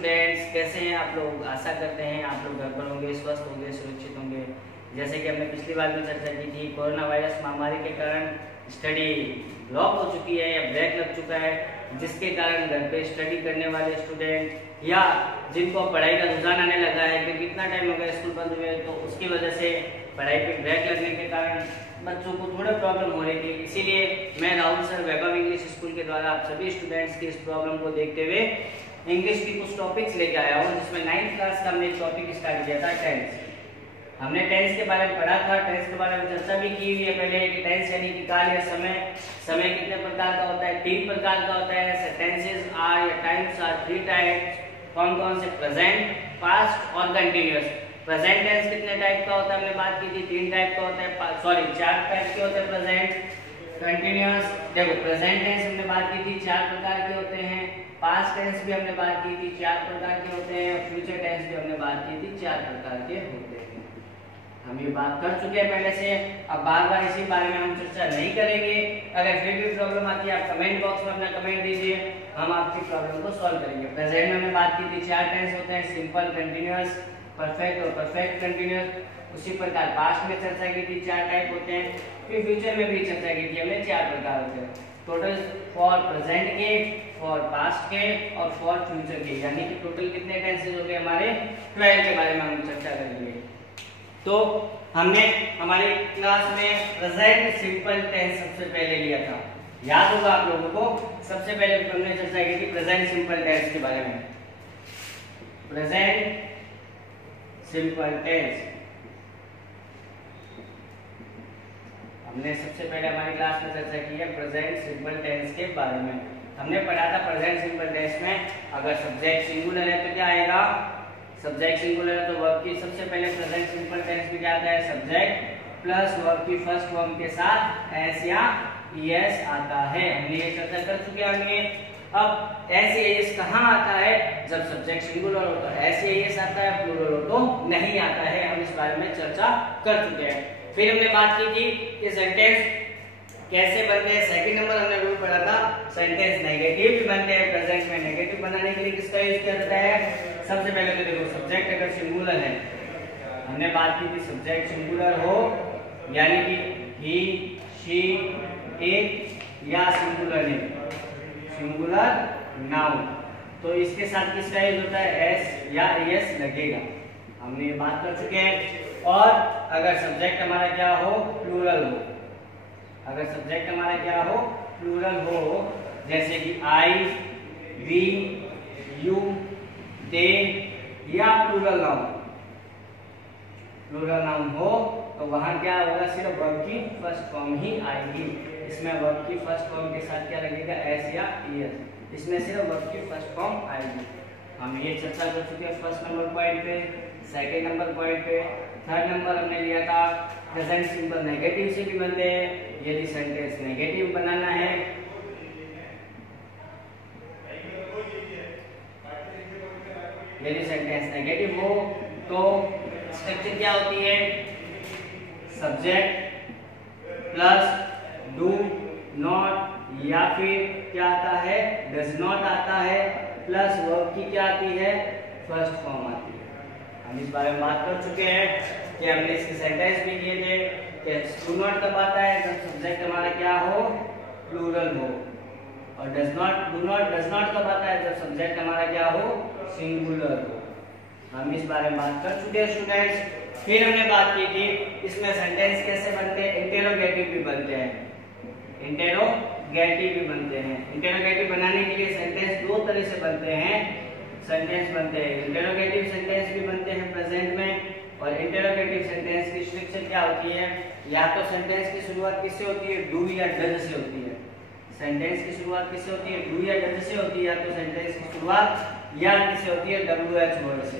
Students, कैसे हैं आप लोग। आशा करते हैं आप लोग घर पर होंगे, स्वस्थ होंगे, सुरक्षित होंगे। जैसे कि हमने पिछली बार भी चर्चा की थी, कोरोना वायरस महामारी के कारण स्टडी ब्लॉक हो चुकी है या ब्रेक लग चुका है, जिसके कारण घर पे स्टडी करने वाले स्टूडेंट या जिनको पढ़ाई का रुझान आने लगा है क्योंकि कितना टाइम हो गया स्कूल बंद हुए, तो उसकी वजह से पढ़ाई पे ब्रेक लगने के कारण बच्चों को थोड़ा प्रॉब्लम हो रही थी। इसीलिए मैं राहुल सर वैभव इंग्लिश स्कूल के द्वारा आप सभी स्टूडेंट्स की इस प्रॉब्लम को देखते हुए इंग्लिश की कुछ टॉपिक्स लेके आया हूँ, जिसमें 9th क्लास का हमने एक टॉपिक स्टार्ट किया था टेंस। हमने टेंस के बारे में पढ़ा था, टेंस के बारे में चर्चा भी की हुई है पहले कि टेंस यानी कि काल या समय। समय कितने प्रकार का होता है? 3 प्रकार का होता है। सेंटेंसेस आर या टाइम्स आर 3 टाइप्स। कौन कौन से? प्रेजेंट, पास्ट और कंटिन्यूअस। प्रेजेंट टेंस कितने टाइप का होता है हमने बात की थी, 3 टाइप का होता है, सॉरी 4 टाइप के होते हैं प्रेजेंट, कंटिन्यूअस। देखो प्रेजेंट टेंस हमने बात की थी 4 प्रकार के होते हैं, पास्ट टेंस भी हमने बात की थी 4 प्रकार के होते हैं, और फ्यूचर टेंस भी हमने बात की थी 4 प्रकार के होते हैं। हम ये बात कर चुके हैं पहले से, अब बार बार इसी बारे में हम चर्चा नहीं करेंगे। अगर फिर भी प्रॉब्लम आती है आप कमेंट बॉक्स में अपना कमेंट दीजिए, हम आपकी प्रॉब्लम को सॉल्व करेंगे। प्रेजेंट में हमने बात की थी 4 टेंस होते हैं, सिंपल, कंटिन्यूअस, परफेक्ट और परफेक्ट कंटिन्यूअस। उसी प्रकार पास्ट में चर्चा की थी 4 टाइप होते हैं, फिर फ्यूचर में भी चर्चा की थी हमने 4 प्रकार होते हैं। टोटल फॉर प्रेजेंट के, फॉर पास्ट के और फॉर फ्यूचर के, यानी कि टोटल कितने टेंसेस हो गए हमारे? 12 के बारे में हम चर्चा करेंगे। तो हमने हमारी क्लास में प्रेजेंट सिंपल टेंस सबसे पहले लिया था, याद होगा आप लोगों को। सबसे पहले हमने चर्चा की थी प्रेजेंट सिंपल टेंस के बारे में। प्रेजेंट सिंपल टेंस हमने सबसे पहले हमारी क्लास में चर्चा की है प्रेजेंट सिंपल टेंस के बारे में। हमने पढ़ा था प्रेजेंट सिंपल टेंस में अगर सब्जेक्ट सिंगुलर है तो क्या आएगा? सब्जेक्ट सिंगुलर है तो वर्ब की सबसे पहले प्रेजेंट सिंपल टेंस में क्या आता है? सब्जेक्ट प्लस वर्ब की फर्स्ट फॉर्म के साथ एस या ईएस आता है। हमने ये चर्चा कर चुके हैं। अब एस या ईएस कहाँ आता है? जब सब्जेक्ट सिंगुलर हो तो एस या ईएस आता है, प्लूरल हो तो नहीं आता है। हम इस बारे में चर्चा कर चुके हैं। फिर हमने बात की थी कि सेंटेंस कैसे बनते हैं। सेकंड नंबर हमने रूल पढ़ा था, सेंटेंस नेगेटिव भी बनते हैं। प्रेजेंट में नेगेटिव बनाने के लिए किसका यूज किया जाता है? सबसे पहले तो देखो सब्जेक्ट अगर सिंगुलर है, हमने बात की थी सब्जेक्ट सिंगुलर हो यानी कि ही, शी, इट या सिंगुलर नेम, सिंगुलर नाउन, तो इसके साथ किसका यूज होता है? एस या एस लगेगा। हमने ये बात कर चुके हैं। और अगर सब्जेक्ट हमारा क्या हो? प्लूरल हो। अगर सब्जेक्ट हमारा क्या हो? प्लूरल हो, जैसे कि आई, वी, यू, दे या प्लूरल नाउन, प्लूरल नाउन हो तो वहां क्या होगा? सिर्फ वर्ब की फर्स्ट फॉर्म ही आएगी। इसमें वर्ब की फर्स्ट फॉर्म के साथ क्या लगेगा? एस या ईएस। इसमें सिर्फ वर्ब की फर्स्ट फॉर्म आएगी। हम ये चर्चा कर चुके हैं फर्स्ट नंबर पॉइंट पे, सेकंड नंबर पॉइंट पे। थर्ड नंबर हमने लिया था प्रेजेंट सिंपल नेगेटिव से भी बनते हैं। यदि सेंटेंस नेगेटिव बनाना है यदि सेंटेंस नेगेटिव हो तो स्ट्रक्चर क्या होती है? सब्जेक्ट प्लस डू नॉट या फिर क्या आता है? डज नॉट आता है, प्लस वर्ब की क्या आती है? फर्स्ट फॉर्म आती है। हम इस बारे में बात कर चुके हैं कि हमने इसके सेंटेंस भी किए थे कि डू नॉट कब आता है? जब सब्जेक्ट हमारा क्या हो? प्लूरल हो। और डज नॉट कब आता है? जब सब्जेक्ट हमारा क्या हो? सिंगुलर हो। हम इस बारे में बात कर चुके हैं स्टूडेंट्स। फिर हमने बात की थी इसमें सेंटेंस कैसे बनते हैं? इंटेरोगेटिव भी बनते हैं, इंटेरोगेटिव भी बनते हैं। इंटेरोगेटिव बनाने के लिए सेंटेंस 2 तरह से बनते हैं। सेंटेंस बनते हैं, इंटेरोगेटिव सेंटेंस भी बनते हैं प्रेजेंट में। और इंटेरोगेटिव सेंटेंस की स्ट्रक्चर क्या होती है? या तो सेंटेंस की शुरुआत किससे होती है? डू या डज से होती है। सेंटेंस की शुरुआत किससे होती है? डू या डज से होती है। या तो सेंटेंस की शुरुआत या किससे होती है? WH वर्ड से।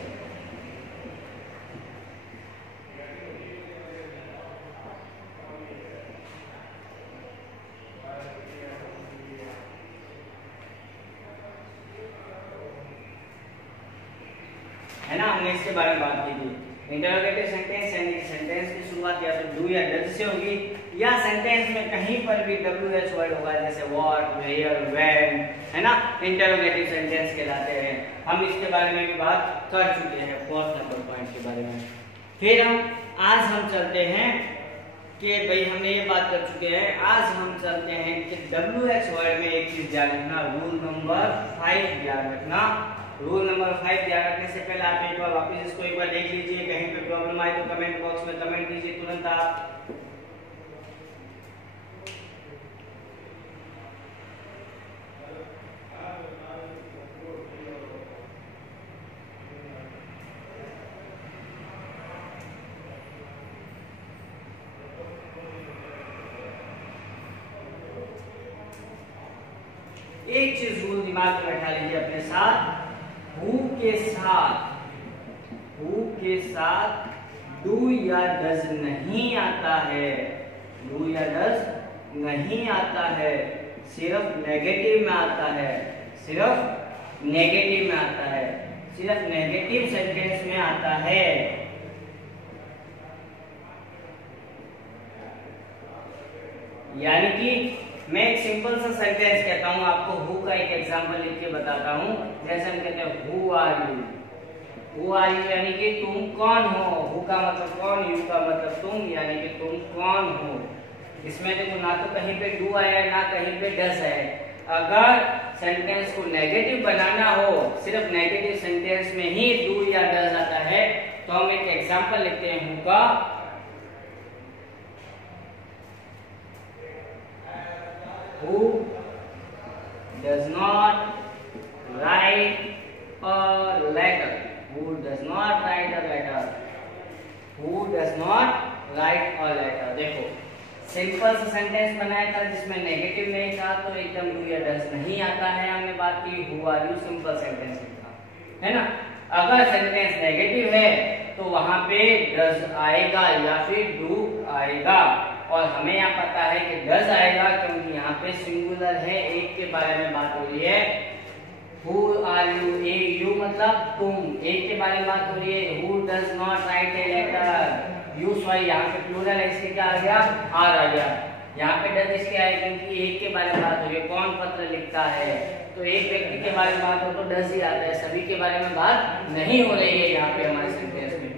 है ना, हमने इसके बारे में बात की थी। इंटरोगेटिव सेंटेंस यानी सेंटेंस की शुरुआत या तो डू या डज से होगी, या सेंटेंस में कहीं पर भी WH वर्ड होगा, जैसे व्हाट, वेयर, व्हेन, है ना, इंटरोगेटिव सेंटेंस कहलाते हैं। हम इसके बारे में भी बात कर चुके हैं, फोर्थ नंबर पॉइंट के बारे में। फिर आज हम चलते हैं कि भाई हमने ये बात कर चुके हैं, आज हम चलते हैं कि WH वर्ड में एक चीज ध्यान रखना, रूल नंबर 5 ध्यान रखना। रूल नंबर 5 ध्यान रखने से पहले आप एक बार वापस इसको एक बार देख लीजिए, कहीं पे प्रॉब्लम आए तो कमेंट बॉक्स में कमेंट कीजिए तुरंत आप। एक चीज रूल दिमाग में बैठा लीजिए अपने साथ, हु के साथ डू या डज नहीं आता है, डू या डज नहीं आता है, सिर्फ नेगेटिव में आता है, सिर्फ नेगेटिव में आता है, सिर्फ नेगेटिव सेंटेंस में आता है। यानी कि मैं एक सिंपल सा सेंटेंस कहता हूं आपको, हु का एक एग्जांपल लिख के बताता हूं। जैसे हम कहते हैं who are you, who are you यानी कि तुम कौन हो, हु का मतलब कौन, यू का मतलब तुम, यानी कि तुम कौन हो। इसमें देखो ना तो कहीं पे डू आया ना कहीं पे डज है। अगर सेंटेंस को नेगेटिव बनाना हो, सिर्फ नेगेटिव सेंटेंस में ही डू या डज आता है, तो हम एक एग्जांपल लिखते हैं हु का। Who does not write a letter? Who does not write a letter? Who does not write a letter? देखो सिंपल सा सेंटेंस बनाया था जिसमें नेगेटिव नहीं था, तो एकदम डू या डज नहीं आता है। हमने बात की who are you, simple sentence लिखा है ना। अगर सेंटेंस नेगेटिव है तो वहां पे डज आएगा या फिर डू आएगा, और हमें यहाँ पता है कि डज आएगा क्योंकि यहाँ पे सिंगुलर है, एक के बारे में बात हो रही है। हु आर यू, यू मतलब तुम, एक के बारे में बात हो रही है। Who does not write a letter, you sorry यहाँ पे प्लूरल है, इसके क्या आ गया, आर आ गया। यहाँ पे डज इसके आए क्योंकि एक के बारे में बात हो रही है, कौन पत्र लिखता है, तो एक व्यक्ति के बारे में बात हो तो डज ही आता है, सभी के बारे में बात नहीं हो रही है यहाँ पे हमारे सेंटेंस में।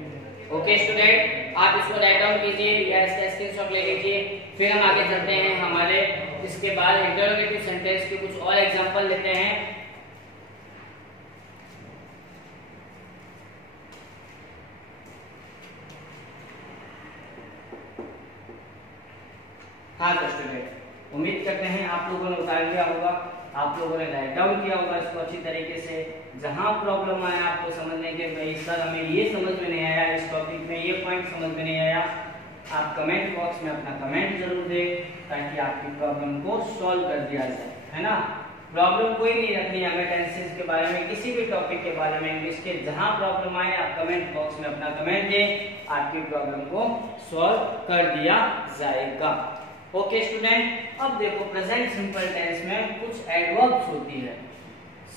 ओके स्टूडेंट, आप इसको राइट डाउन कीजिए या इसका स्क्रीनशॉट ले लीजिए। फिर हम आगे चलते हैं, हमारे इसके बाद इंटरोगेटिव सेंटेंस के कुछ और एग्जांपल लेते हैं। हाँ तो स्टूडेंट, उम्मीद करते हैं आप लोगों ने उतार लिया होगा, आप लोगों ने राइट डाउन किया होगा इसको अच्छी तरीके से। जहां प्रॉब्लम आया आपको समझने के, भाई सर हमें ये समझ में नहीं आया, इस टॉपिक में ये पॉइंट समझ में नहीं आया, आप कमेंट बॉक्स में अपना कमेंट जरूर दें ताकि आपकी प्रॉब्लम को सॉल्व कर दिया जाए, है ना। प्रॉब्लम कोई नहीं रखनी हमें टेंसेस के बारे में, किसी भी टॉपिक के बारे में, इंग्लिश के, जहां प्रॉब्लम आए आप कमेंट बॉक्स में अपना कमेंट दें, आपकी प्रॉब्लम को सॉल्व कर दिया जाएगा। ओके स्टूडेंट, अब देखो प्रेजेंट सिंपल टेंस में कुछ एडवर्ब्स होती है,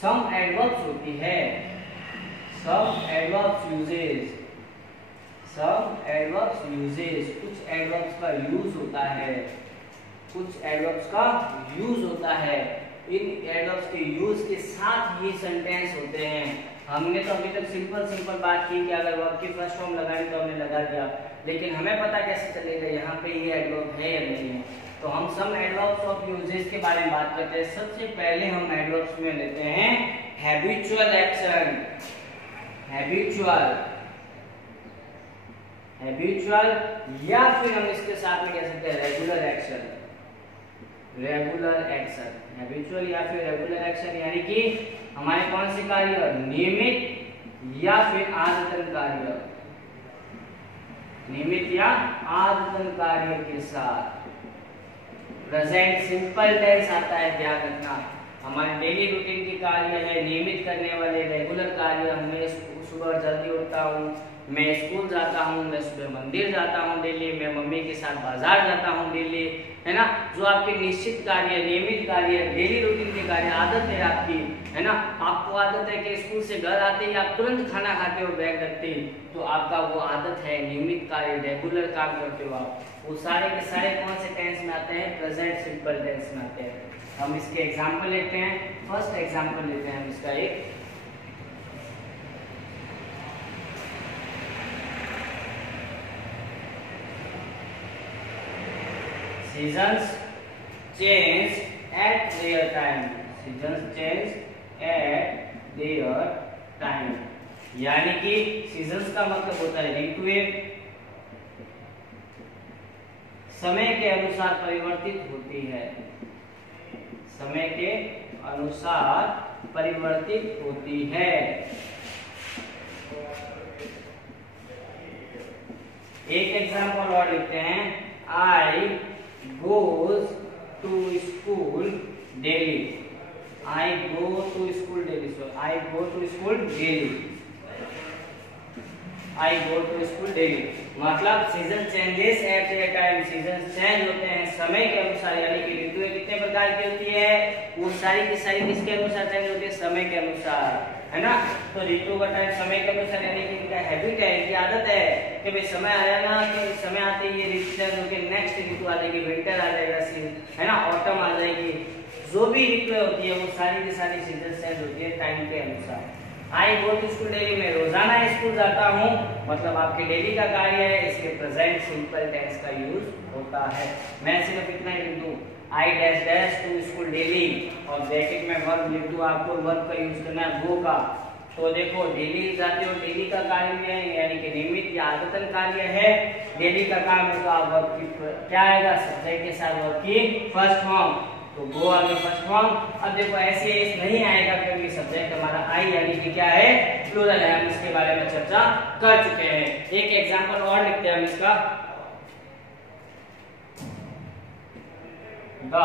सम एडवर्ब्स होती है, सम एडवर्ब्स यूजेस, सम एडवर्ब्स यूजेस, कुछ एडवर्ब्स का यूज होता है, कुछ एडवर्ब्स का यूज होता है। इन एडवर्ब्स के यूज के साथ ही सेंटेंस होते हैं। हमने तो अभी तक सिंपल बात की कि अगर वर्ब की फर्स्ट फॉर्म लगानी तो हमने लगा दिया, लेकिन हमें पता कैसे चलेगा यहाँ पे ये एडवर्ब है या नहीं है। तो हम सम एडवर्ब्स ऑफ यूजेस के बारे में बात करते हैं। सबसे पहले हम एडवर्ब्स में लेते हैं हैबिचुअल एक्शन, हैबिचुअल, हैबिचुअल, या फिर हम इसके साथ में कह सकते हैं regular action, regular action, habitual या फिर रेगुलर एक्शन, यानी कि हमारे कौन से कार्य, नियमित या फिर आदतन कार्य, नियमित या आदतन कार्य के साथ। प्रेजेंट सिंपल टेंस आता है, ध्यान रखना, हमारे डेली रूटीन के कार्य है, नियमित करने वाले रेगुलर कार्य। हमें सुबह जल्दी उठता हूँ, मैं स्कूल जाता हूँ, मैं सुबह मंदिर जाता हूँ डेली, मैं मम्मी के साथ बाजार जाता हूँ डेली, है ना। जो आपके निश्चित कार्य, नियमित कार्य, डेली रूटीन के कार्य, आदत है आपकी, है ना। आपको आदत है कि स्कूल से घर आते ही आप तुरंत खाना खाते हो, बैग रखते ही, तो आपका वो आदत है, नियमित कार्य, रेगुलर काम करते हो आप। वो सारे के सारे कौन से टेंस में आते हैं, प्रेजेंट सिंपल टेंस में आते हैं। हम इसके एग्जाम्पल लेते हैं। फर्स्ट एग्जाम्पल लेते हैं हम इसका एक, seasons change at their time, seasons change at their time, यानी कि सीजन्स का मतलब होता है ऋतुएं समय के अनुसार परिवर्तित होती है, समय के अनुसार परिवर्तित होती है। एक एग्जाम्पल और लिखते हैं, I goes to school daily, I go to school daily, so I go to school daily, I go to school daily, मतलब season changes at a time, season change होते हैं समय के अनुसार, यानी कि ऋतुएं कितने प्रकार की होती है, वो सारी की सारी किसके अनुसार चेंज होती है, समय के अनुसार, है ना। तो ऋतु का टाइम समय के अनुसार, यानी कि इनका हैबिट है, इनकी आदत है कि भाई समय आया ना, कि समय आते ही ये ऋतु चेंज होकर नेक्स्ट ऋतु आ जाएगी, विंटर आ जाएगा, है ना, ऑटम आ जाएगी, जो भी ऋतु होती है वो सारी की सारी सीजन चेंज होती है टाइम के अनुसार। आई गो टू स्कूल डेली, मैं रोजाना स्कूल जाता हूँ, मतलब आपके डेली का कार्य है, इसके प्रेजेंट सिंपल टेंस का यूज होता है। मैं सिर्फ इतना ही लिख दूं, I dash dash to school daily, और ब्रैकेट में वर्ब लिख दूं, आपको वर्ब का यूज करना है गो का। तो देखो डेली जाते हो, डेली का कार्य है, यानी कि नियमित या आदतन कार्य है, डेली का काम है, तो आप वर्ब की क्या आएगा, सब्जेक्ट के साथ वर्ब की फर्स्ट फॉर्म, तो गो आ गई फर्स्ट फॉर्म। अब देखो ऐसे नहीं आएगा क्योंकि सब्जेक्ट हमारा आई, यानी कि क्या है, प्लूरल है, हम इसके बारे में चर्चा कर चुके हैं। एक एग्जांपल और लिखते हैं हम इसका, the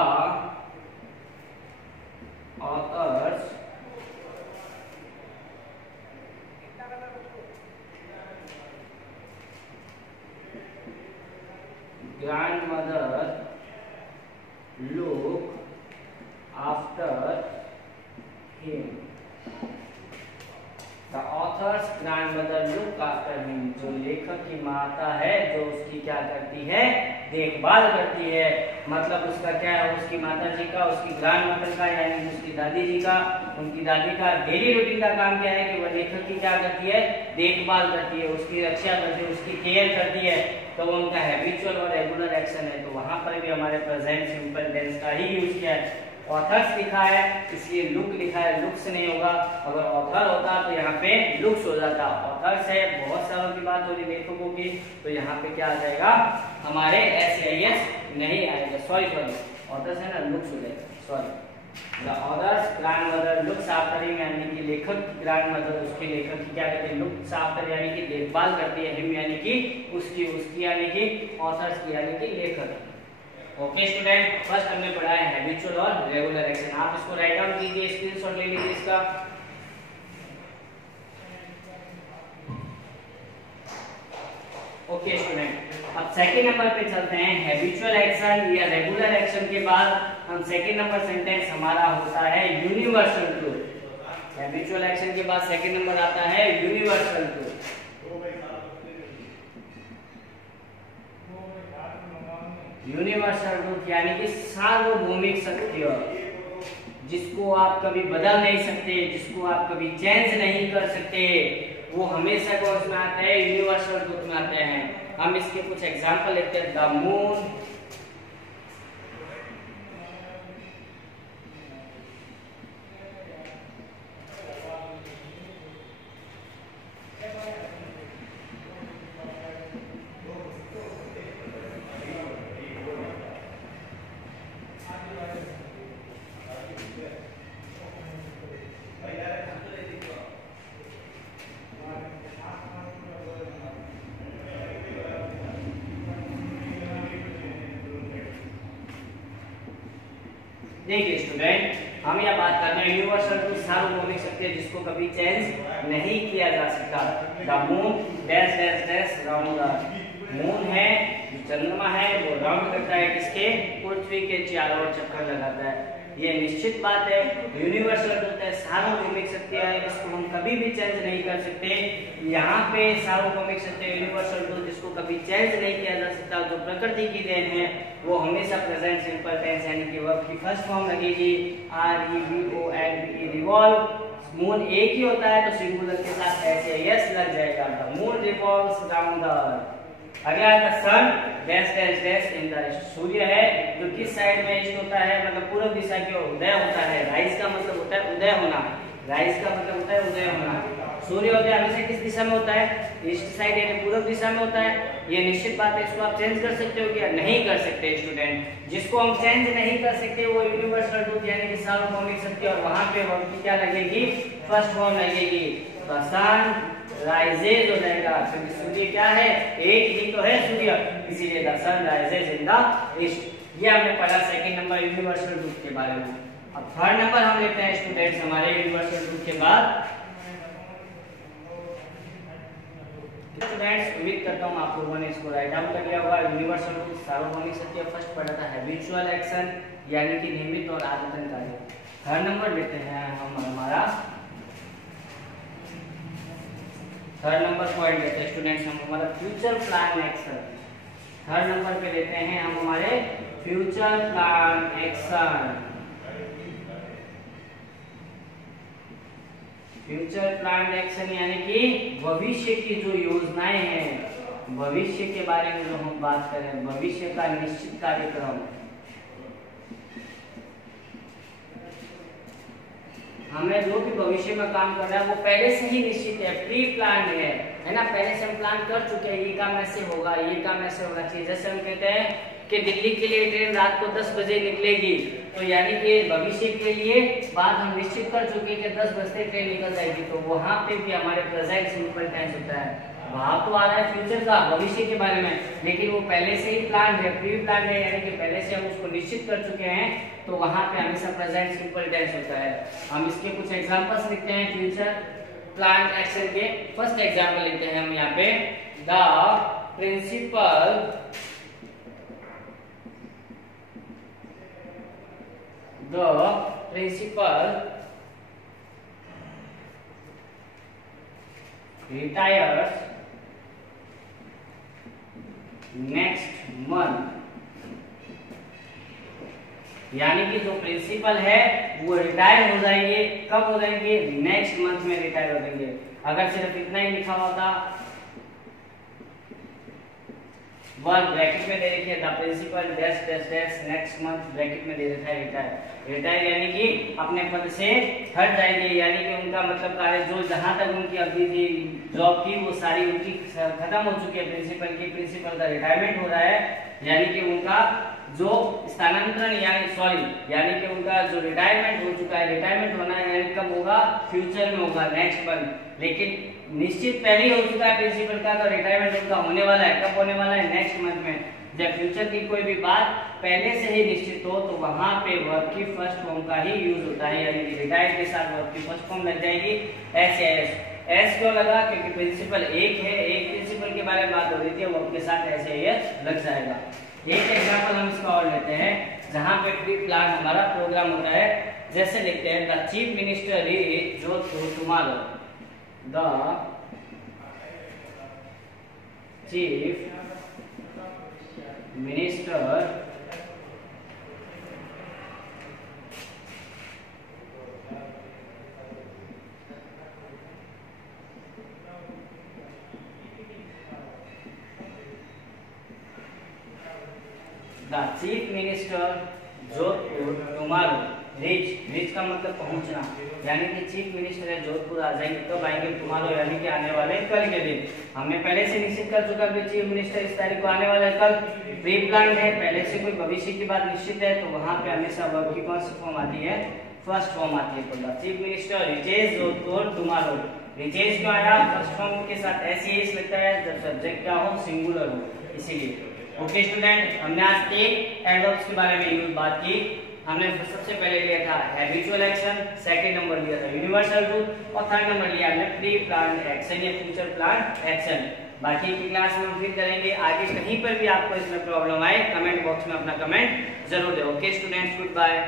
author's grandmother look after him, the author's grandmother look after him, जो लेखक की माता है जो उसकी क्या करती है, देखभाल करती है, मतलब उसका क्या है, उसकी माता जी का, उसकी ग्रैंड मदर का, यानी उसकी दादी जी का, उनकी दादी का डेली रूटीन का काम क्या है कि वह लेखक की क्या करती है, देखभाल करती है, उसकी रक्षा करती है, उसकी केयर करती है, तो वो उनका हैबिचुअल और रेगुलर एक्शन है। तो वहां पर भी हमारे प्रेजेंट सिंपल टेंस का ही यूज किया है। ऑथर्स लिखा है इसलिए लुक लिखा है, लुक्स नहीं होगा, अगर ऑथर होता तो यहाँ पे लुक्स हो जाता। ऑथर्स है, बहुत सारों की बात हो रही लेखकों की, तो यहाँ पे क्या आ जाएगा, हमारे SAS नहीं आएगा, सॉरी ऑथर्स है ना, लुक्स हो जाएगा, sorry. The author's grandmother looks after him, यानी कि लेखक की ग्रैंडमदर, उसके लेखक की क्या करती है, looks after यानी कि देखभाल करती है, him यानी कि उसकी, उसकी यानी कि authors की यानी कि लेखक। ओके स्टूडेंट, फर्स्ट हमने पढ़ा है हैबिचुअल और रेगुलर एक्शन। आप इसको राइट डाउन कीजिए, स्क्रीनशॉट ले लीजिए इसका। ओके स्टूडेंट, अब सेकंड नंबर पे चलते हैं। हैबिचुअल एक्शन या रेगुलर एक्शन के बाद हम सेकंड नंबर सेंटेंस हमारा होता है यूनिवर्सल ट्रूथ। हैबिचुअल एक्शन के बाद सेकंड नंबर आता है यूनिवर्सल ट्रूथ। यूनिवर्सल ट्रूथ यानी कि सार्वभौमिक सत्य, जिसको आप कभी बदल नहीं सकते, जिसको आप कभी चेंज नहीं कर सकते, वो हमेशा कौन में आते हैं, यूनिवर्सल ट्रूथ में आते हैं। हम इसके कुछ एग्जांपल लेते हैं। द मून देखिए स्टूडेंट, हम यह बात कर रहे हैं यूनिवर्सल ट्रूथ, सार्वभौमिक सत्य जिसको कभी चेंज नहीं किया जा सकता। The moon dash dash dash round the moon है, चंद्रमा है, वो राउंड करता है किसके, पृथ्वी के चारों ओर चक्कर लगाता है। ये निश्चित बात है, यूनिवर्सल ट्रूथ है, सार्वभौमिक सत्य है, इसको हम कभी भी चेंज नहीं कर सकते। यहाँ पे सार्वभौमिक सत्य यूनिवर्सल ट्रूथ जिसको कभी चेंज नहीं किया जा सकता, जो प्रकृति की देन है, वो हमेशा प्रेजेंट सिंपल टेंस यानी कि वर्ब की फर्स्ट फॉर्म लगेगी, REVOLVE रिवॉल्व। मून एक ही होता है तो सिंगुलर के साथ SAS लग जाएगा। The moon revolves round the earth. अगला है the sun dash dash dash in the east. सूर्य है जो किस साइड में ईस्ट होता है, मतलब पूर्व दिशा की ओर उदय होता है। राइज का मतलब होता है उदय होना, राइज का मतलब होता है उदय होना। सूर्योदय हमेशा किस दिशा में होता है, ईस्ट साइड यानी पूर्व दिशा में होता है। ये निश्चित बात है, इसको आप चेंज कर सकते हो क्या, नहीं कर सकते स्टूडेंट। जिसको हम चेंज नहीं कर सकते वो यूनिवर्सल ट्रूथ यानी कि सार्वभौमिक सत्य, और वहां पे वर्ब की क्या लगेगी, फर्स्ट फॉर्म लगेगी। द सन राइजेज हो जाएगा, क्योंकि सूर्य क्या है, एक ही तो है सूर्य, इसीलिए the sun rises in the east. ये हमने पढ़ा सेकंड नंबर यूनिवर्सल ट्रूथ के बारे में। अब थर्ड नंबर हम लेते हैं स्टूडेंट्स हमारे यूनिवर्सल ट्रूथ के बाद। स्टूडेंट्स उम्मीद करता हूँ आप लोगों ने इसको राइट डाउन कर लिया होगा। यूनिवर्सल ट्रूथ सार्वभौमिक सत्य फर्स्ट पढ़ा था हैबिचुअल एक्शन यानी कि नियमित और आदतन कार्य। थर्ड नंबर लेते हैं हम हमारा, थर्ड नंबर पॉइंट लेते हैं स्टूडेंट्स हम हमारा future plan action. Third number पे लेते हैं हम हमारे future plan action. Future plan action यानी कि भविष्य की जो योजनाएं हैं, भविष्य के बारे में जो हम बात करें, भविष्य का निश्चित कार्यक्रम। हमें जो भी भविष्य में काम करना है वो पहले से ही निश्चित है, प्री प्लान है ना। पहले से हम प्लान कर चुके हैं, ये काम ऐसे होगा, ये काम ऐसे होना चाहिए। जैसे हम कहते हैं कि दिल्ली के लिए ट्रेन रात को 10 बजे निकलेगी, तो यानी कि भविष्य के लिए बात हम निश्चित कर चुके हैं कि 10 बजे ट्रेन निकल जाएगी। तो वहां पे भी हमारे प्रेजेंट सिंपल टेंस होता है। भाव तो आ रहा है फ्यूचर का, भविष्य के बारे में, लेकिन वो पहले से ही प्लान है, प्री प्लान है, यानी कि पहले से हम उसको निश्चित कर चुके हैं। तो वहां पे हमेशा प्रेजेंट सिंपल टेंस होता है। हम इसके कुछ एग्जांपल्स लिखते हैं फ्यूचर प्लान एक्शन के। फर्स्ट एग्जांपल लेते हैं हम यहाँ पे, the principal retires next month, यानी कि जो प्रिंसिपल है वो रिटायर हो जाएंगे। कब हो जाएंगे, नेक्स्ट मंथ में रिटायर हो जाएंगे। अगर सिर्फ इतना ही लिखा हुआ था, वर्ब ब्रैकेट में दे रखी है, the principal dash dash dash next month bracket में दे रखा है रिटायर। रिटायर यानी कि अपने पद से हट जाएंगे, यानी कि उनका मतलब कार्य जो जहां तक उनकी अवधि थी जॉब की वो सारी उनकी खत्म हो चुकी है। प्रिंसिपल की, प्रिंसिपल का रिटायरमेंट हो रहा है, यानी कि उनका जो स्थानांतरण यानी कि उनका जो रिटायरमेंट हो चुका है। रिटायरमेंट होना है कब होगा, फ्यूचर में होगा, नेक्स्ट मंथ। लेकिन निश्चित पहले ही हो चुका है प्रिंसिपल का, तो रिटायरमेंट उनका होने वाला है। कब होने वाला है, नेक्स्ट मंथ में। जब फ्यूचर की कोई भी बात पहले से ही निश्चित हो तो वहां पे वर्ब की फर्स्ट फॉर्म का ही यूज होता है, यानी कि रिटायर के साथ वर्ब की फर्स्ट फॉर्म लग जाएगी एस या एस। एस क्यों लगा, क्योंकि प्रिंसिपल एक है, एक प्रिंसिपल के बारे में बात हो रही थी, वर्ब के साथ एस या एस लग जाएगा। एक एग्जांपल हम इसका और लेते हैं जहां पे प्री प्लान हमारा प्रोग्राम होता है। जैसे लिखते हैं, the chief minister is Jodhpur tomorrow. The chief minister Jodhpur tomorrow reach का मतलब पहुंचना, यानी कि चीफ मिनिस्टर है जोधपुर आ जाएंगे। कब आएंगे, टुमारो यानी कि आने वाले कल के दिन। हमने पहले से निश्चित कर चुका कि चीफ मिनिस्टर इस तारीख को आने वाला है कल। प्री प्लान है, पहले से कोई भविष्य की बात निश्चित है, तो वहां पे हमेशा वर्ब की कौन सी फॉर्म आती है, फर्स्ट फॉर्म आती है। तो chief minister reaches Jodhpur tomorrow. Reaches क्यों आया, फर्स्ट फॉर्म के साथ एस लगता है जब सब्जेक्ट क्या हो, सिंगुलर हो, इसीलिए। ओके स्टूडेंट, हमने आज एक एडवर्ब्स के बारे में बात की। हमने सबसे पहले लिया था हैबिचुअल एक्शन, सेकंड नंबर लिया था यूनिवर्सल ट्रूथ, और थर्ड नंबर लिया हमने प्री प्लान एक्शन या फ्यूचर प्लान एक्शन। बाकी की क्लास में हम फिर करेंगे। आगे कहीं पर भी आपको इसमें प्रॉब्लम आए, कमेंट बॉक्स में अपना कमेंट जरूर दे। Okay students, good bye.